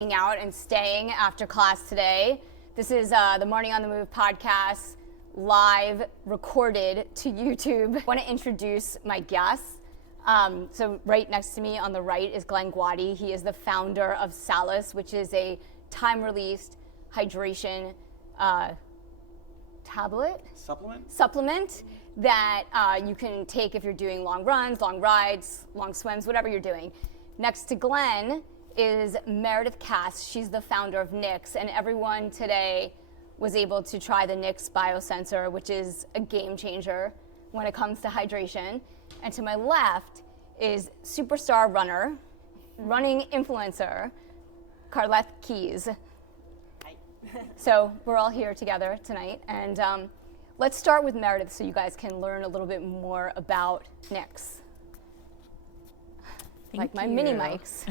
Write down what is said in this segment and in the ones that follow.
Out and staying after class today. This is the Marni On The Move podcast, live recorded to YouTube. I want to introduce my guests. So right next to me on the right is Glenn Guadi. He is the founder of Salis, which is a time-released hydration supplement that you can take if you're doing long runs, long rides, long swims, whatever you're doing. Next to Glenn is Meridth Cass. She's the founder of Nix, and everyone today was able to try the Nix Biosensor, which is a game changer when it comes to hydration. And to my left is superstar running influencer, Carleth Keys. Hi. So we're all here together tonight, and let's start with Meridth so you guys can learn a little bit more about Nix. Like my mini mics.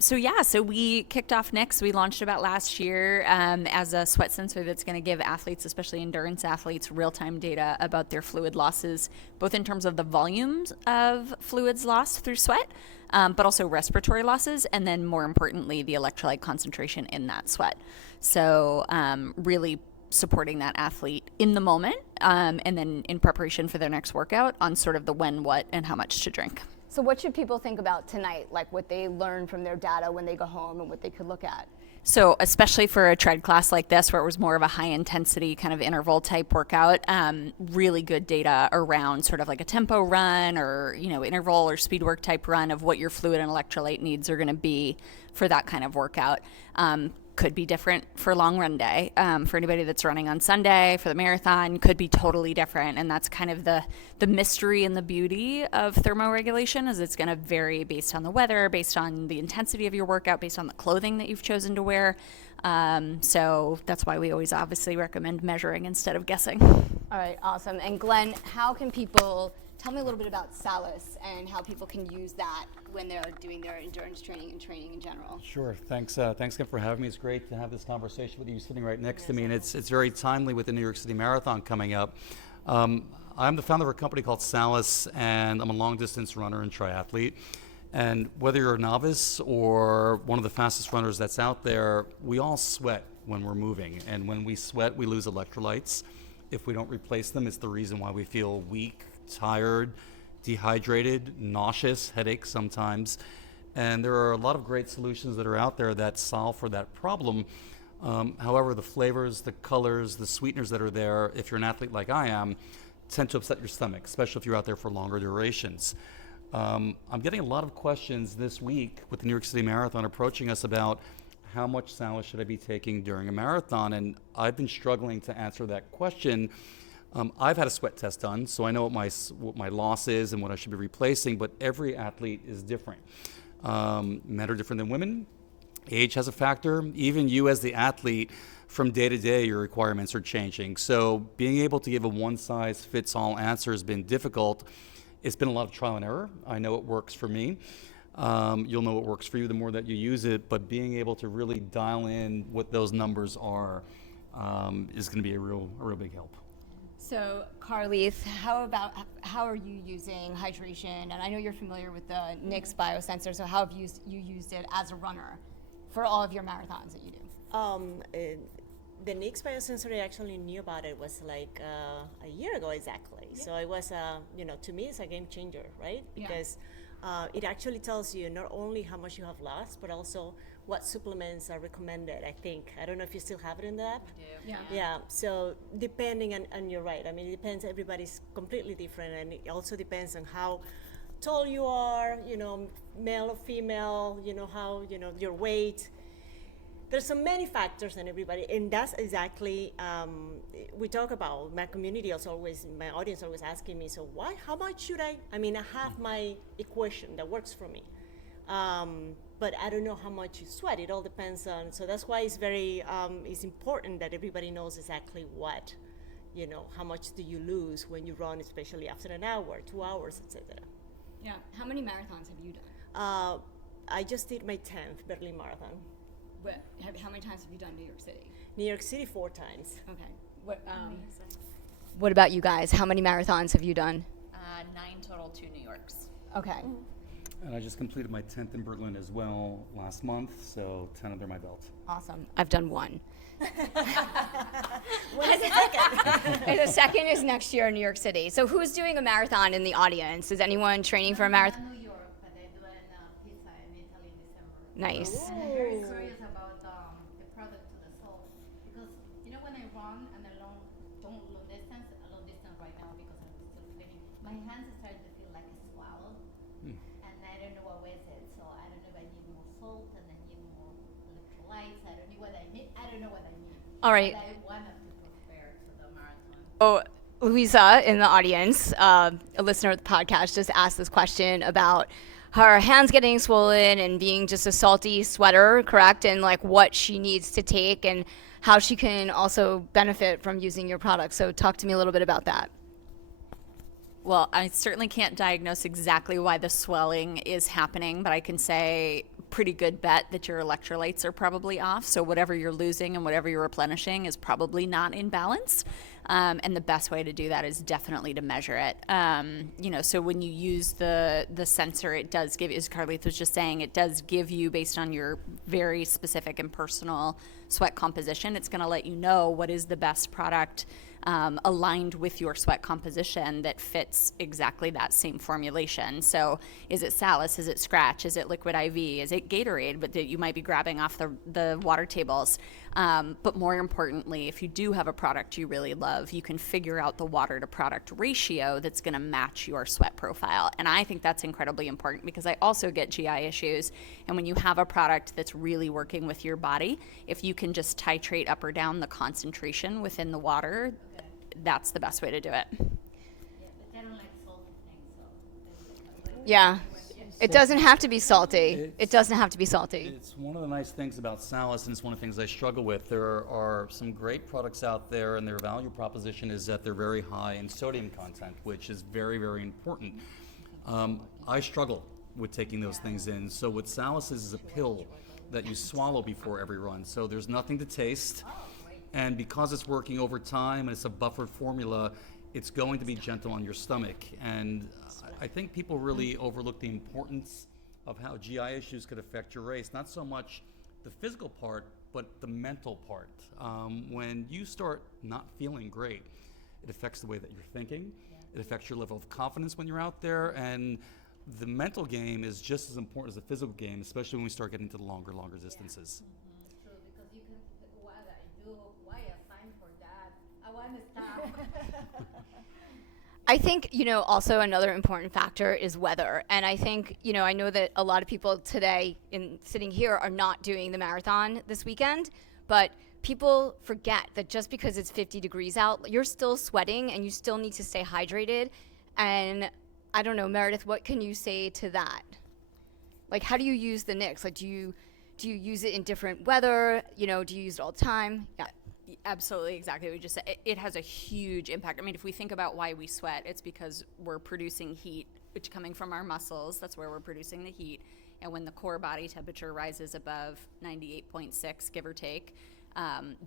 So we kicked off Nix. We launched about last year as a sweat sensor that's going to give athletes, especially endurance athletes, real-time data about their fluid losses, both in terms of the volumes of fluids lost through sweat, but also respiratory losses, and then more importantly, the electrolyte concentration in that sweat. So really supporting that athlete in the moment and then in preparation for their next workout on sort of the when, what, and how much to drink. So what should people think about tonight, like what they learn from their data when they go home and what they could look at? So especially for a tread class like this, where it was more of a high intensity kind of interval type workout, really good data around sort of like a tempo run or, interval or speed work type run of what your fluid and electrolyte needs are going to be for that kind of workout. Could be different for long run day. For anybody that's running on Sunday, for the marathon, could be totally different. And that's kind of the mystery and the beauty of thermoregulation, is it's going to vary based on the weather, based on the intensity of your workout, based on the clothing that you've chosen to wear. So that's why we always obviously recommend measuring instead of guessing. All right, awesome. And Glenn, how can people, tell me a little bit about Salis and how people can use that when they're doing their endurance training and training in general. Sure. Thanks again for having me. It's great to have this conversation with you sitting right next to me, and it's very timely with the New York City Marathon coming up. I'm the founder of a company called Salis, and I'm a long-distance runner and triathlete. And whether you're a novice or one of the fastest runners that's out there, we all sweat when we're moving. And when we sweat, we lose electrolytes. If we don't replace them, it's the reason why we feel weak, tired, dehydrated, nauseous, headaches sometimes. And there are a lot of great solutions that are out there that solve for that problem. However, the flavors, the colors, the sweeteners that are there, if you're an athlete like I am, tend to upset your stomach, especially if you're out there for longer durations. I'm getting a lot of questions this week with the New York City Marathon approaching us about how much Salis should I be taking during a marathon, and I've been struggling to answer that question. I've had a sweat test done, so I know what my loss is and what I should be replacing, but every athlete is different. Men are different than women. Age has a factor. Even you as the athlete, from day to day, your requirements are changing. So being able to give a one-size-fits-all answer has been difficult. It's been a lot of trial and error. I know it works for me. You'll know what works for you the more that you use it, but being able to really dial in what those numbers are is going to be a real big help. So, Carleth, how are you using hydration? And I know you're familiar with the Nix Biosensor, so how have you used it as a runner for all of your marathons that you do? The Nix Biosensor, I actually knew about it was like a year ago exactly. Yeah. So it was, to me, it's a game changer, right? Because it actually tells you not only how much you have lost, but also what supplements are recommended, I think. I don't know if you still have it in the app. Yeah. Yeah, so depending on you're right. I mean, it depends, everybody's completely different, and it also depends on how tall you are, male or female, how, your weight. There's so many factors in everybody, and that's exactly, we talk about, my community is always, my audience always asking me, so how much should I have my equation that works for me. But I don't know how much you sweat. It all depends on, so that's why it's very, it's important that everybody knows exactly what, how much do you lose when you run, especially after an hour, 2 hours, etc. Yeah. How many marathons have you done? I just did my 10th Berlin Marathon. How many times have you done New York City? New York City 4 times. Okay. What about you guys? How many marathons have you done? 9 total, 2 New Yorks. Okay. And I just completed my 10th in Berlin as well last month, so 10 under my belt. Awesome. I've done one. When is the second? And the second is next year in New York City. So who's doing a marathon in the audience? Is anyone training for a marathon? New York, but I do in Pisa in Italy in December. Nice. And I'm very curious about the product to the soul, because when I run and I long distance right now because I'm still cleaning, my hands are starting to feel like a swallow, and I don't know what is it. So I don't know if I need more salt and I need more electrolytes. I don't know what I need. All right. But I wanted to prepare to the marathon. Oh, Louisa in the audience, a listener of the podcast, just asked this question about her hands getting swollen and being just a salty sweater, correct? And like what she needs to take and how she can also benefit from using your product. So talk to me a little bit about that. Well, I certainly can't diagnose exactly why the swelling is happening, but I can say pretty good bet that your electrolytes are probably off. So whatever you're losing and whatever you're replenishing is probably not in balance. And the best way to do that is definitely to measure it. So when you use the sensor, it does give, as Carleth was just saying, it does give you, based on your very specific and personal sweat composition, it's going to let you know what is the best product aligned with your sweat composition that fits exactly that same formulation. So is it Salis? Is it Scratch? Is it Liquid IV? Is it Gatorade, but that you might be grabbing off the water tables? But more importantly, if you do have a product you really love, you can figure out the water to product ratio that's going to match your sweat profile. And I think that's incredibly important because I also get GI issues. And when you have a product that's really working with your body, if you can just titrate up or down the concentration within the water, that's the best way to do it. Yeah, but I don't like salty things, so. Yeah. It doesn't have to be salty. It doesn't have to be salty. It's one of the nice things about Salis, and it's one of the things I struggle with. There are some great products out there, and their value proposition is that they're very high in sodium content, which is very, very important. I struggle with taking those things in. So what Salis is a pill that you swallow before every run. So there's nothing to taste. And because it's working over time and it's a buffered formula, it's going to be gentle on your stomach. And I think people really overlook the importance of how GI issues could affect your race. Not so much the physical part, but the mental part. When you start not feeling great, it affects the way that you're thinking. It affects your level of confidence when you're out there. And the mental game is just as important as the physical game, especially when we start getting to the longer distances. True, because you can, what I do, why I sign for that? I want to stop. I think, also another important factor is weather. And I think, I know that a lot of people today sitting here are not doing the marathon this weekend, but people forget that just because it's 50 degrees out, you're still sweating and you still need to stay hydrated. And I don't know, Meridth, what can you say to that? Like, how do you use the Nix? Like, do you use it in different weather? Do you use it all the time? Yeah. Absolutely, exactly. We just said it has a huge impact. I mean, if we think about why we sweat, it's because we're producing heat, which coming from our muscles, that's where we're producing the heat. And when the core body temperature rises above 98.6, give or take,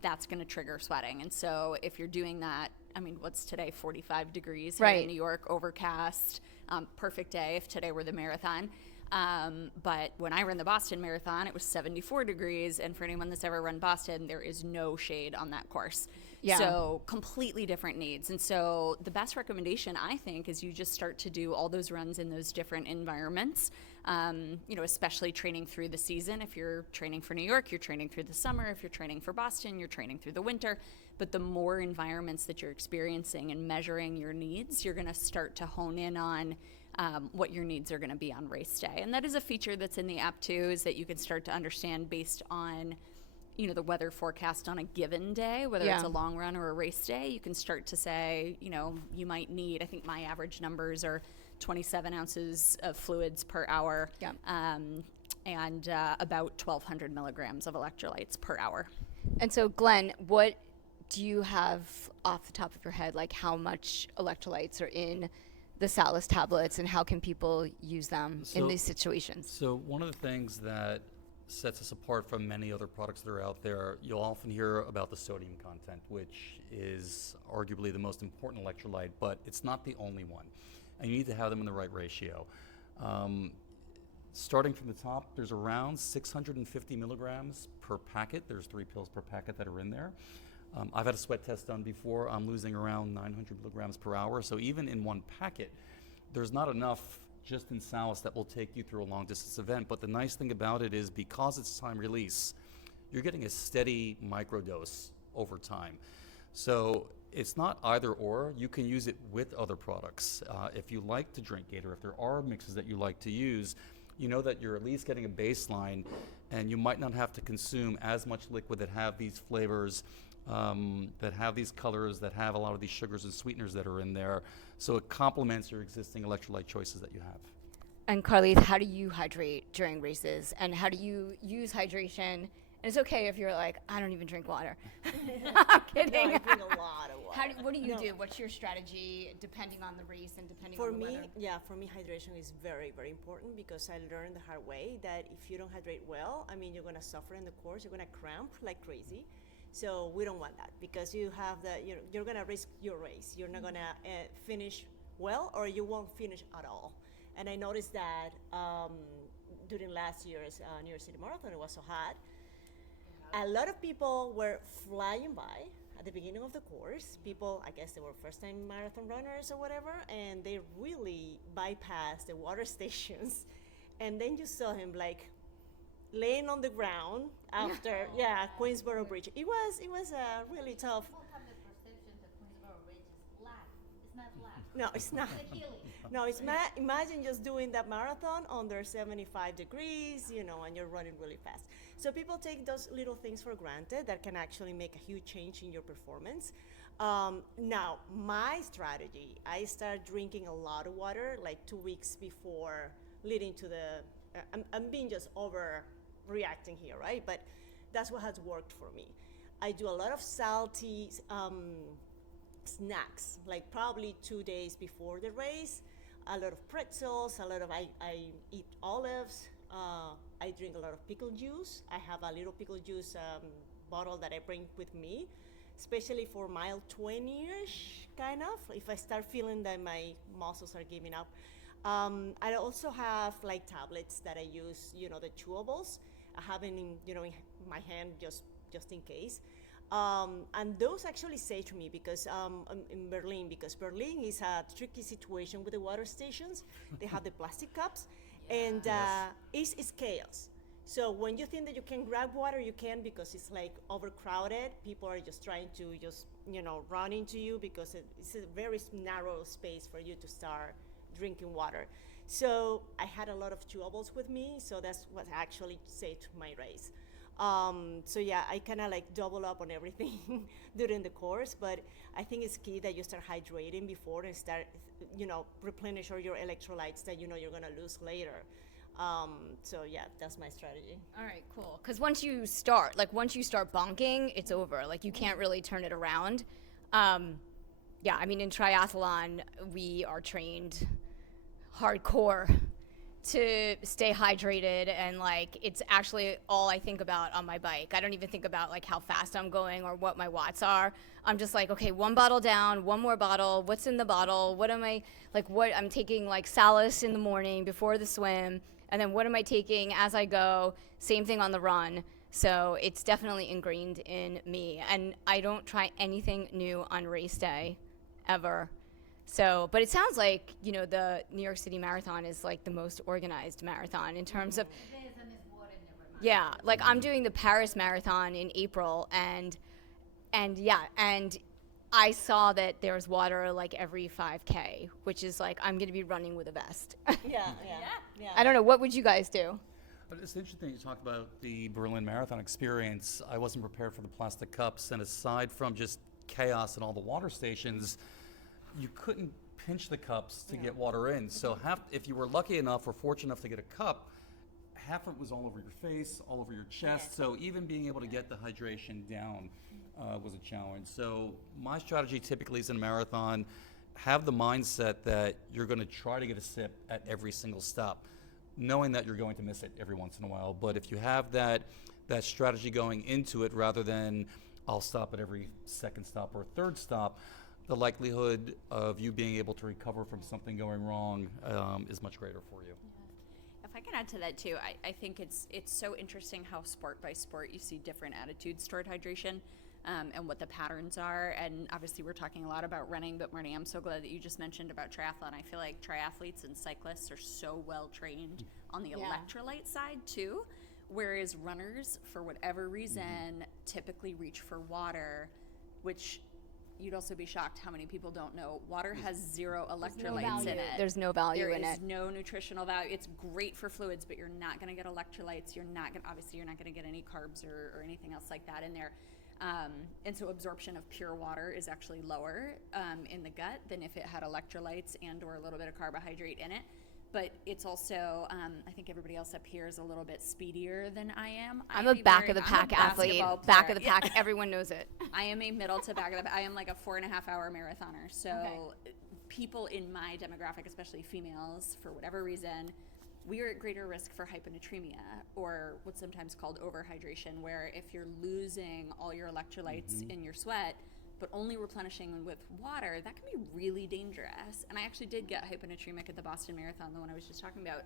that's going to trigger sweating. And so if you're doing that, I mean, what's today, 45 degrees here in New York, overcast, perfect day if today were the marathon. But when I ran the Boston Marathon, it was 74 degrees. And for anyone that's ever run Boston, there is no shade on that course. Yeah. So completely different needs. And so the best recommendation, I think, is you just start to do all those runs in those different environments, especially training through the season. If you're training for New York, you're training through the summer. If you're training for Boston, you're training through the winter. But the more environments that you're experiencing and measuring your needs, you're going to start to hone in on what your needs are going to be on race day. And that is a feature that's in the app too, is that you can start to understand based on, the weather forecast on a given day, whether it's a long run or a race day. You can start to say, you might need, I think my average numbers are 27 ounces of fluids per hour and about 1,200 milligrams of electrolytes per hour. And so, Glenn, what do you have off the top of your head, like how much electrolytes are in the Salis tablets and how can people use them in these situations? So one of the things that sets us apart from many other products that are out there, you'll often hear about the sodium content, which is arguably the most important electrolyte, but it's not the only one. And you need to have them in the right ratio. Starting from the top, there's around 650 milligrams per packet. There's 3 pills per packet that are in there. I've had a sweat test done before. I'm losing around 900 milligrams per hour. So even in one packet, there's not enough just in Salis that will take you through a long distance event. But the nice thing about it is because it's time release, you're getting a steady microdose over time. So it's not either or. You can use it with other products. If you like to drink Gator, if there are mixes that you like to use, you know that you're at least getting a baseline, and you might not have to consume as much liquid that have these flavors, that have these colors, that have a lot of these sugars and sweeteners that are in there. So it complements your existing electrolyte choices that you have. And Carleth, how do you hydrate during races? And how do you use hydration? And it's okay if you're like, I don't even drink water. I'm kidding. No, I drink a lot of water. What do you do? What's your strategy depending on the race and depending on the weather? For me, hydration is very, very important because I learned the hard way that if you don't hydrate well, I mean, you're going to suffer in the course. You're going to cramp like crazy. So we don't want that because you have you're going to risk your race. You're not going to finish well, or you won't finish at all. And I noticed that during last year's New York City Marathon, it was so hot. A lot of people were flying by at the beginning of the course. People, I guess they were first-time marathon runners or whatever, and they really bypassed the water stations. And then you saw him like laying on the ground after, Queensboro Bridge. It was really tough. People have the perception that Queensboro Bridge is flat. It's not flat. No, it's not. It's a hilly. No, imagine just doing that marathon under 75 degrees, and you're running really fast. So people take those little things for granted that can actually make a huge change in your performance. Now, my strategy, I start drinking a lot of water like 2 weeks before leading to I'm being just overreacting here, right? But that's what has worked for me. I do a lot of salty snacks, like probably 2 days before the race. A lot of pretzels, I eat olives. I drink a lot of pickle juice. I have a little pickle juice bottle that I bring with me, especially for mile 20-ish, kind of, if I start feeling that my muscles are giving up. I also have like tablets that I use, the chewables. I have them in my hand just in case. And those actually saved me because in Berlin, because Berlin is a tricky situation with the water stations. They have the plastic cups, and it's chaos. So when you think that you can grab water, you can, because it's like overcrowded. People are just trying to run into you because it's a very narrow space for you to start drinking water. So I had a lot of chewables with me, so that's what actually saved my race. I kind of like double up on everything during the course, but I think it's key that you start hydrating before and start, replenish all your electrolytes that you're gonna lose later. That's my strategy. All right, cool. Because once you start bonking, it's over. Like you can't really turn it around. I mean, in triathlon, we are trained hardcore to stay hydrated, and like it's actually all I think about on my bike. I don't even think about like how fast I'm going or what my watts are. I'm just like, okay, one bottle down, one more bottle. What's in the bottle? What I'm taking like Salis in the morning before the swim, and then what am I taking as I go? Same thing on the run. So it's definitely ingrained in me, and I don't try anything new on race day ever. So, but it sounds like, the New York City Marathon is like the most organized marathon in terms of, It is, and it's water, never mind. yeah, like I'm doing the Paris Marathon in April, and I saw that there was water like every 5K, which is like, I'm going to be running with a vest. Yeah. I don't know. What would you guys do? But it's interesting you talked about the Berlin Marathon experience. I wasn't prepared for the plastic cups, and aside from just chaos and all the water stations, you couldn't pinch the cups to get water in. So if you were lucky enough or fortunate enough to get a cup, half of it was all over your face, all over your chest. So even being able to get the hydration down was a challenge. So my strategy typically is in a marathon, have the mindset that you're going to try to get a sip at every single stop, knowing that you're going to miss it every once in a while. But if you have that strategy going into it, rather than I'll stop at every second stop or third stop, the likelihood of you being able to recover from something going wrong is much greater for you. If I can add to that too, I think it's so interesting how sport by sport you see different attitudes toward hydration, and what the patterns are. And obviously we're talking a lot about running, but Marni, I'm so glad that you just mentioned about triathlon. I feel like triathletes and cyclists are so well trained on the electrolyte side too, whereas runners, for whatever reason, typically reach for water, which you'd also be shocked how many people don't know. Water has zero electrolytes in it. There's no value in it. There is no nutritional value. It's great for fluids, but you're not going to get electrolytes. Obviously you're not going to get any carbs or anything else like that in there. And so absorption of pure water is actually lower in the gut than if it had electrolytes and or a little bit of carbohydrate in it. But it's also, I think everybody else up here is a little bit speedier than I am. I'm a back of the pack athlete. Back of the pack, everyone knows it. I am a middle to back of the pack. I am like a 4.5-hour marathoner. So people in my demographic, especially females, for whatever reason, we are at greater risk for hyponatremia, or what's sometimes called overhydration, where if you're losing all your electrolytes in your sweat, but only replenishing with water, that can be really dangerous. And I actually did get hyponatremic at the Boston Marathon, the one I was just talking about.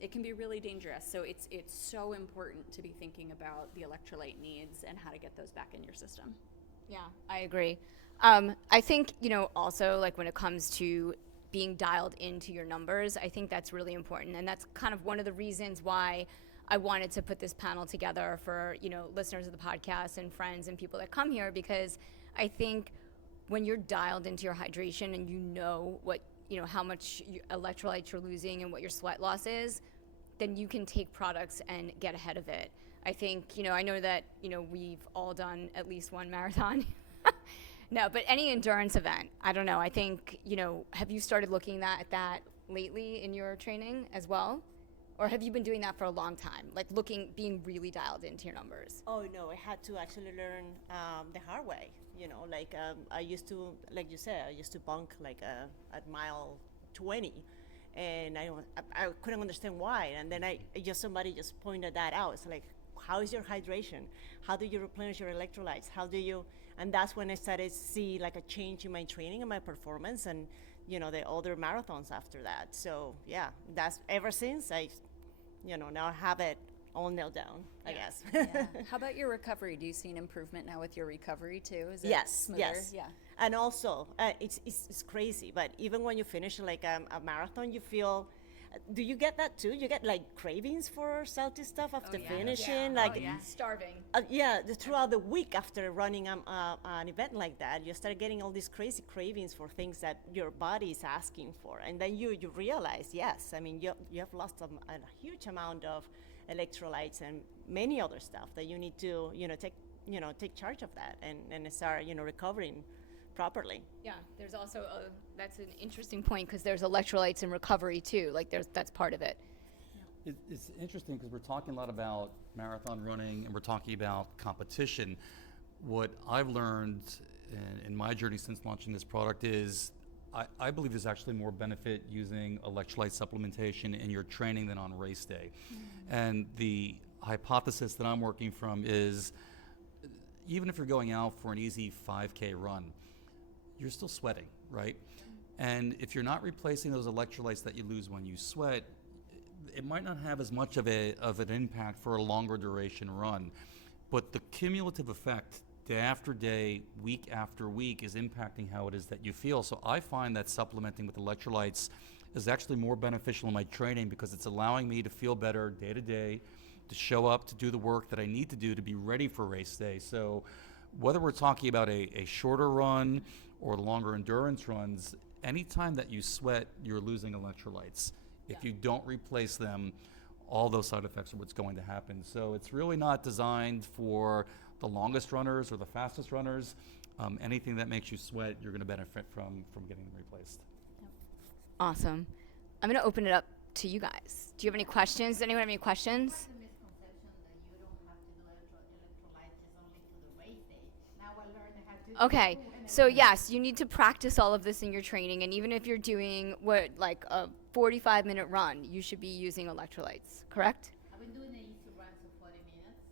It can be really dangerous. So it's so important to be thinking about the electrolyte needs and how to get those back in your system. Yeah, I agree. I think, also like when it comes to being dialed into your numbers, I think that's really important. And that's kind of one of the reasons why I wanted to put this panel together for, listeners of the podcast and friends and people that come here, because I think when you're dialed into your hydration and you know what, how much electrolytes you're losing and what your sweat loss is, then you can take products and get ahead of it. I think, I know that, we've all done at least one marathon. No, but any endurance event, I don't know. I think, have you started looking at that lately in your training as well? Or have you been doing that for a long time? Like being really dialed into your numbers? Oh, no, I had to actually learn the hard way. I used to, like you said, I used to bunk at mile 20. And I couldn't understand why. And then somebody just pointed that out. It's like, how is your hydration? How do you replenish your electrolytes? And that's when I started to see like a change in my training and my performance, and the other marathons after that. So yeah, that's ever since now I have it all nailed down, I guess. Yeah. How about your recovery? Do you see an improvement now with your recovery too? Is it smoother? Yes. Yeah. And also, it's crazy, but even when you finish like a marathon, you feel. Do you get that too? You get like cravings for salty stuff after finishing, Starving. Throughout the week after running an event like that, you start getting all these crazy cravings for things that your body is asking for, and then you realize, yes, I mean you have lost a huge amount of electrolytes and many other stuff that you need to take charge of that and start recovering properly. Yeah, there's also that's an interesting point, because there's electrolytes in recovery too. Like that's part of it. It's interesting because we're talking a lot about marathon running and we're talking about competition. What I've learned in my journey since launching this product is I believe there's actually more benefit using electrolyte supplementation in your training than on race day. And the hypothesis that I'm working from is, even if you're going out for an easy 5K run, you're still sweating, right? And if you're not replacing those electrolytes that you lose when you sweat, it might not have as much of an impact for a longer duration run. But the cumulative effect, day after day, week after week, is impacting how it is that you feel. So I find that supplementing with electrolytes is actually more beneficial in my training, because it's allowing me to feel better day to day, to show up, to do the work that I need to do to be ready for race day. So whether we're talking about a shorter run or longer endurance runs, anytime that you sweat, you're losing electrolytes. If you don't replace them, all those side effects are what's going to happen. So it's really not designed for the longest runners or the fastest runners. Anything that makes you sweat, you're going to benefit from getting them replaced. Awesome. I'm going to open it up to you guys. Do you have any questions? Does anyone have any questions? The misconception that you don't have to do electrolytes is only to the race day. Now I learned how to Okay, so yes, you need to practice all of this in your training, and even if you're doing like a 45-minute run, you should be using electrolytes, correct? I've been doing an easy run for 40 minutes.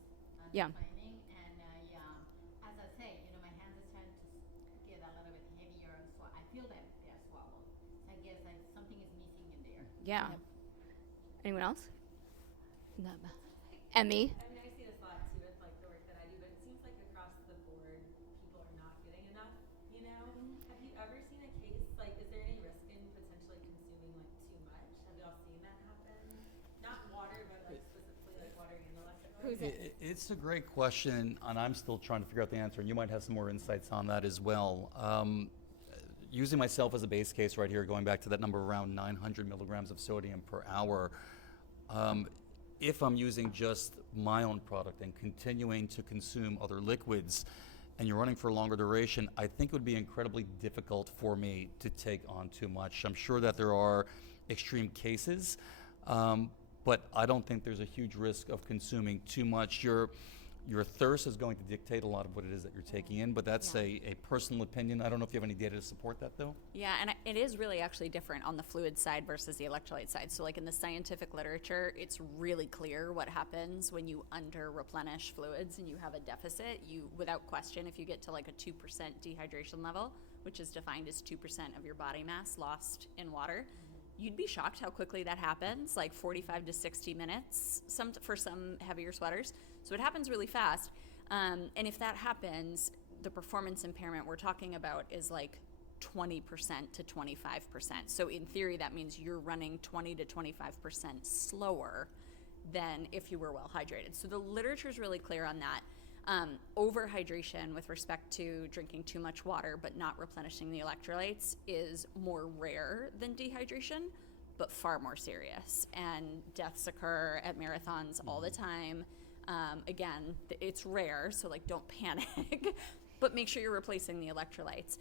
Yeah. Training, and as I say, my hands are starting to get a little bit heavier, so I feel that they're swallowed. I guess something is missing in there. Yeah. Anyone else? No. Emmy? I mean, I see this a lot too with like the work that I do, but it seems like across the board, people are not getting enough, you know? Have you ever seen a case, like, is there any risk in potentially consuming like too much? Have y'all seen that happen? Not water, but like specifically like water and electrolytes? It's a great question, and I'm still trying to figure out the answer, and you might have some more insights on that as well. Using myself as a base case right here, going back to that number around 900 milligrams of sodium per hour, if I'm using just my own product and continuing to consume other liquids, and you're running for a longer duration, I think it would be incredibly difficult for me to take on too much. I'm sure that there are extreme cases, but I don't think there's a huge risk of consuming too much. Your thirst is going to dictate a lot of what it is that you're taking in, but that's a personal opinion. I don't know if you have any data to support that, though. Yeah, and it is really actually different on the fluid side versus the electrolyte side. So like in the scientific literature, it's really clear what happens when you under-replenish fluids and you have a deficit. You, without question, if you get to like a 2% dehydration level, which is defined as 2% of your body mass lost in water, you'd be shocked how quickly that happens, like 45 to 60 minutes for some heavier sweaters. So it happens really fast. And if that happens, the performance impairment we're talking about is like 20% to 25%. So in theory, that means you're running 20 to 25% slower than if you were well hydrated. So the literature is really clear on that. Overhydration with respect to drinking too much water but not replenishing the electrolytes is more rare than dehydration, but far more serious. And deaths occur at marathons all the time. Again, it's rare, so like don't panic, but make sure you're replacing the electrolytes.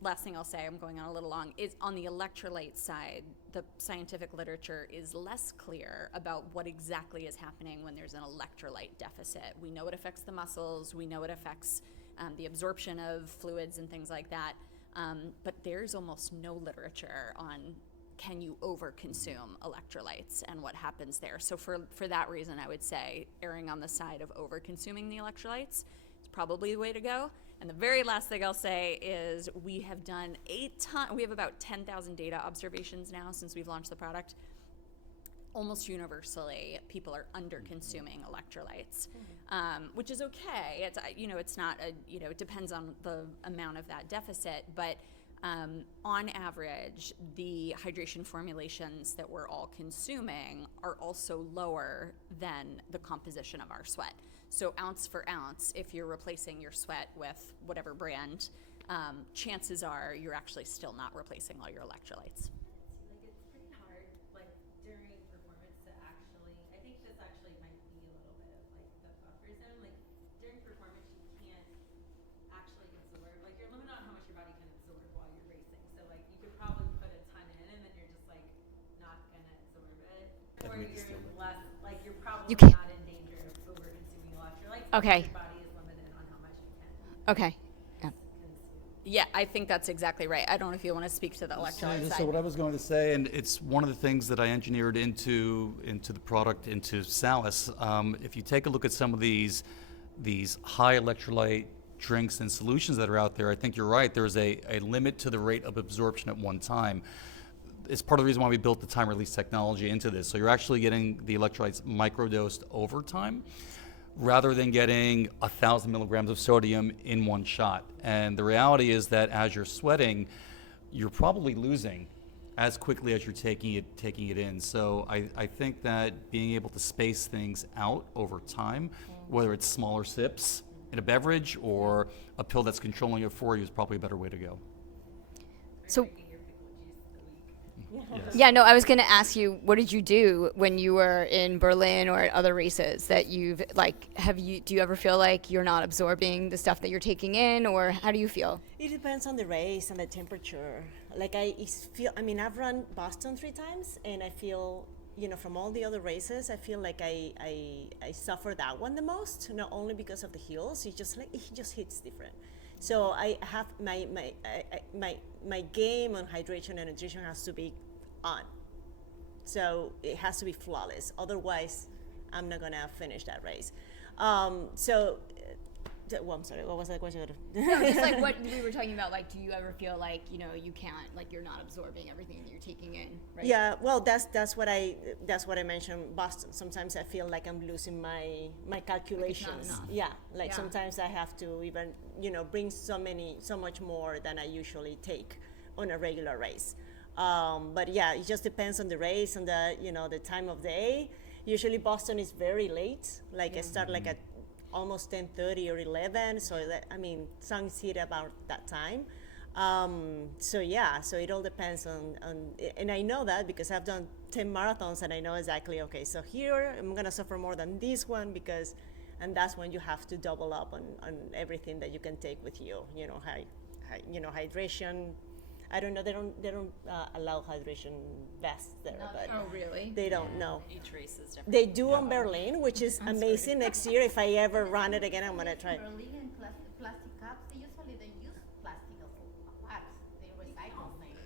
Last thing I'll say, I'm going on a little long, is on the electrolyte side, the scientific literature is less clear about what exactly is happening when there's an electrolyte deficit. We know it affects the muscles, we know it affects the absorption of fluids and things like that, but there's almost no literature on can you overconsume electrolytes and what happens there. So for that reason, I would say erring on the side of overconsuming the electrolytes is probably the way to go. And the very last thing I'll say is we have done we have about 10,000 data observations now since we've launched the product. Almost universally, people are under-consuming electrolytes, which is okay. It's, it's not it depends on the amount of that deficit, but on average, the hydration formulations that we're all consuming are also lower than the composition of our sweat. So ounce for ounce, if you're replacing your sweat with whatever brand, chances are you're actually still not replacing all your electrolytes. Like it's pretty hard, like during performance to actually, I think this actually might be a little bit of like the buffer zone. Like during performance, you can't actually absorb, like you're limited on how much your body can absorb while you're racing. So like you could probably put a ton in and then you're just like not gonna absorb it. Or you're less, like you're probably not in danger of over consuming electrolytes. Okay. Your body is limited on how much you can Okay. Yeah. consume. Yeah, I think that's exactly right. I don't know if you want to speak to the electrolyte So side. what I was going to say, and it's one of the things that I engineered into the product, into Salis. If you take a look at some of these high electrolyte drinks and solutions that are out there, I think you're right. There's a limit to the rate of absorption at one time. It's part of the reason why we built the time release technology into this. So you're actually getting the electrolytes microdosed over time, rather than getting 1,000 milligrams of sodium in one shot. And the reality is that as you're sweating, you're probably losing as quickly as you're taking it in. So I think that being able to space things out over time, whether it's smaller sips in a beverage or a pill that's controlling it for you, is probably a better way to go. So, Drinking your pickle juice of the week. Yes. yeah, no, I was going to ask you, what did you do when you were in Berlin or at other races that you've, like, do you ever feel like you're not absorbing the stuff that you're taking in, or how do you feel? It depends on the race and the temperature. Like I've run Boston 3 times, and I feel, from all the other races, I feel like I suffer that one the most. Not only because of the hills, it just hits different. So I have my game on hydration and nutrition has to be on. So it has to be flawless. Otherwise, I'm not gonna finish that race. So Well, I'm sorry. What was that question? No, just like what we were talking about. Like, do you ever feel like you can't, like you're not absorbing everything that you're taking in? Right? Yeah. Well, that's what I mentioned. Boston. Sometimes I feel like I'm losing my calculations. enough. Yeah. Like Yeah. sometimes I have to even bring so much more than I usually take on a regular race. But yeah, it just depends on the race and the time of day. Usually Boston is very late. Like I start like at almost 10:30 or 11. So sun's hit about that time. So it all depends on, and I know that because I've done 10 marathons and I know exactly, okay, so here I'm gonna suffer more than this one and that's when you have to double up on everything that you can take with you. Hydration. I don't know. They don't allow hydration vests there, but Oh, really? they don't know. Each race is different. They do on Berlin, which is amazing. Next year, if I ever run it again, I'm gonna try. Berlin and plastic cups, they usually use plastic cups. They recycle things.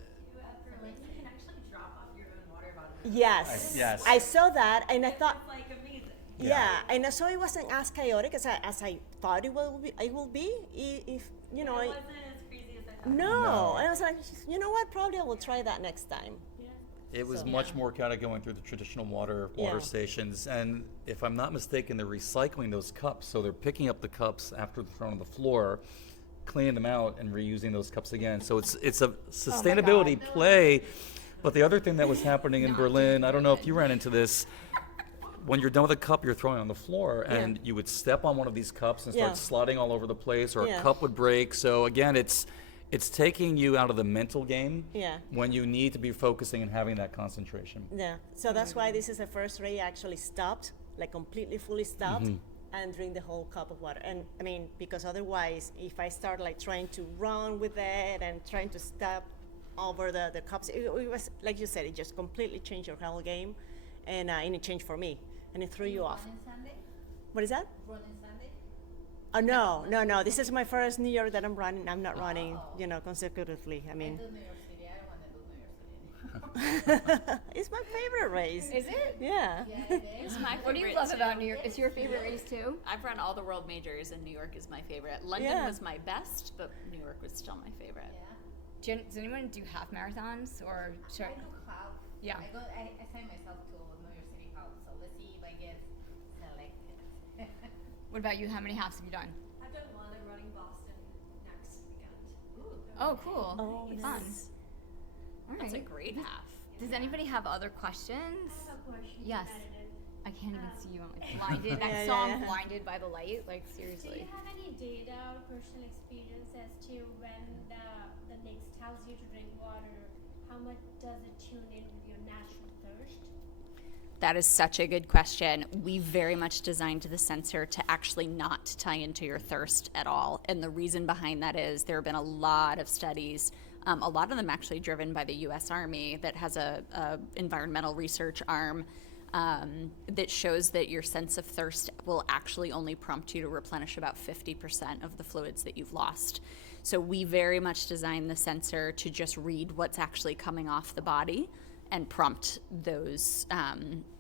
Berlin, you can actually drop off your own water bottle. Yes. Yes. I saw that, and I thought, It's like amazing. yeah, and so it wasn't as chaotic as I thought it will be. It will be if It wasn't as crazy as I thought. No, and I was like, you know what? Probably I will try that next time. It was So- much more kind of going through the traditional water Yeah. stations, and if I'm not mistaken, they're recycling those cups. So they're picking up the cups after they're thrown on the floor, cleaning them out, and reusing those cups again. So it's a sustainability play. But the other thing that was happening in Berlin, I don't know if you ran into this. When you're done with a cup, you're throwing it on the floor, and you would step on one of these cups and start Yeah. sliding all over the place, or Yeah. a cup would break. So again, it's taking you out of the mental game Yeah. when you need to be focusing and having that concentration. Yeah, so that's why this is the first race I actually stopped, like completely fully stopped, and drink the whole cup of water. And because otherwise, if I start like trying to run with it and trying to step over the cups, it was like you said, it just completely changed your whole game, and it changed for me, and it threw you off. Running Sunday? What is that? Running Sunday? Oh no! This is my first New York that I'm running. I'm not running, consecutively. I mean, I do New York City. I don't want to do New York City anymore. it's my favorite race. Is it? Yeah. Yeah, it is. It's my What do you favorite, love about too. New York? It's your favorite race too? I've run all the world majors, and New York is my favorite. London Yeah. was my best, but New York was still my favorite. Yeah. Does anyone do half marathons or short? I do half. Yeah. I signed myself to New York City half, so let's see if I get selected. What about you? How many halves have you done? I've done one. I'm running Boston next weekend. Oh, cool. Oh, Fun. nice. All That's a right. great half. Does anybody have other questions? I have a question. for Yes. Meredith. I can't even see you. I'm like blinded. Yeah, I yeah, saw I'm yeah. blinded by the light. Like Do seriously. you have any data or personal experience as to when the Nix tells you to drink water, how much does it tune in with your natural thirst? That is such a good question. We very much designed the sensor to actually not tie into your thirst at all. And the reason behind that is there have been a lot of studies, a lot of them actually driven by the US Army, that has a environmental research arm that shows that your sense of thirst will actually only prompt you to replenish about 50% of the fluids that you've lost. So we very much designed the sensor to just read what's actually coming off the body and prompt those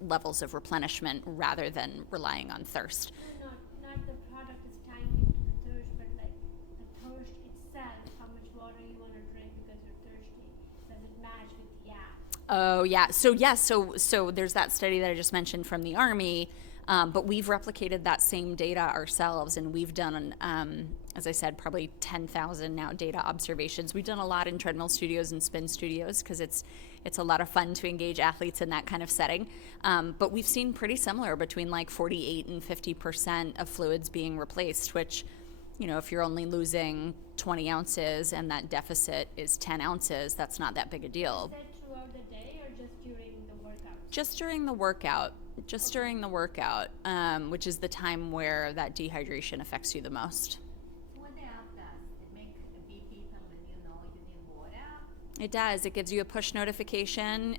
levels of replenishment rather than relying on thirst. No, not the product is tying into the thirst, but like the thirst itself, how much water you want to drink because you're thirsty. Does it match with the app? Oh yeah. So there's that study that I just mentioned from the Army, but we've replicated that same data ourselves, and we've done, as I said, probably 10,000 now data observations. We've done a lot in treadmill studios and spin studios because it's a lot of fun to engage athletes in that kind of setting. But we've seen pretty similar between like 48 and 50% of fluids being replaced, which, if you're only losing 20 ounces and that deficit is 10 ounces, that's not that big a deal. Is that throughout the day or just during the workout? Just during the workout, which is the time where that dehydration affects you the most. What the app does, it makes a beep beep and let you know you need water. It does. It gives you a push notification.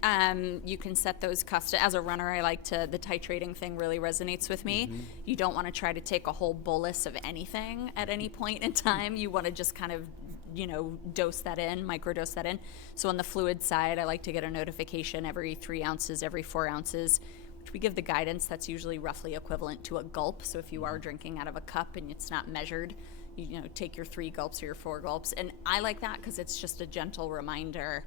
You can set those custom. As a runner, I like to. The titrating thing really resonates with me. You don't want to try to take a whole bolus of anything at any point in time. You want to just kind of, dose that in, microdose that in. So on the fluid side, I like to get a notification every 3 ounces, every 4 ounces. which we give the guidance that's usually roughly equivalent to a gulp. So if you are drinking out of a cup and it's not measured, you know, take your 3 gulps or your 4 gulps. And I like that because it's just a gentle reminder.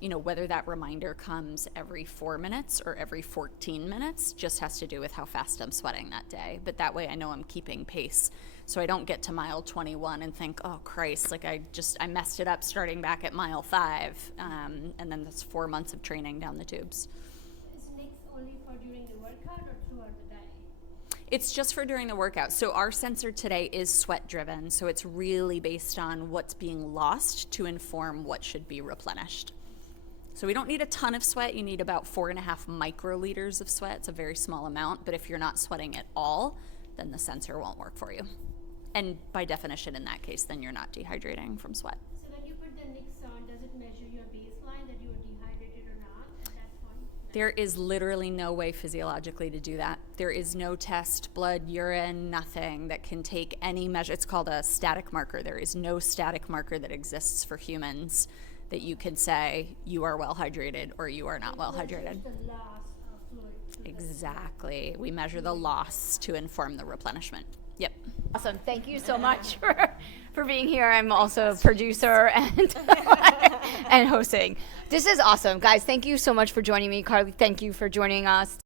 You know, whether that reminder comes every 4 minutes or every 14 minutes just has to do with how fast I'm sweating that day. But that way I know I'm keeping pace. So I don't get to mile 21 and think, oh Christ, like I messed it up starting back at mile 5. And then that's 4 months of training down the tubes. Is Nix only for during the workout or throughout the day? It's just for during the workout. So our sensor today is sweat driven. So it's really based on what's being lost to inform what should be replenished. So we don't need a ton of sweat. You need about 4.5 microliters of sweat. It's a very small amount, but if you're not sweating at all, then the sensor won't work for you. And by definition, in that case, then you're not dehydrating from sweat. So when you put the Nix on, does it measure your baseline that you are dehydrated or not at that point? There is literally no way physiologically to do that. There is no test, blood, urine, nothing that can take any measure. It's called a static marker. There is no static marker that exists for humans that you can say you are well hydrated or you are not well hydrated. The loss of fluid. to the- Exactly. We measure the loss to inform the replenishment. Yep. Awesome. Thank you so much for being here. I'm also a producer and and hosting. This is awesome. Guys, thank you so much for joining me. Carly, thank you for joining us.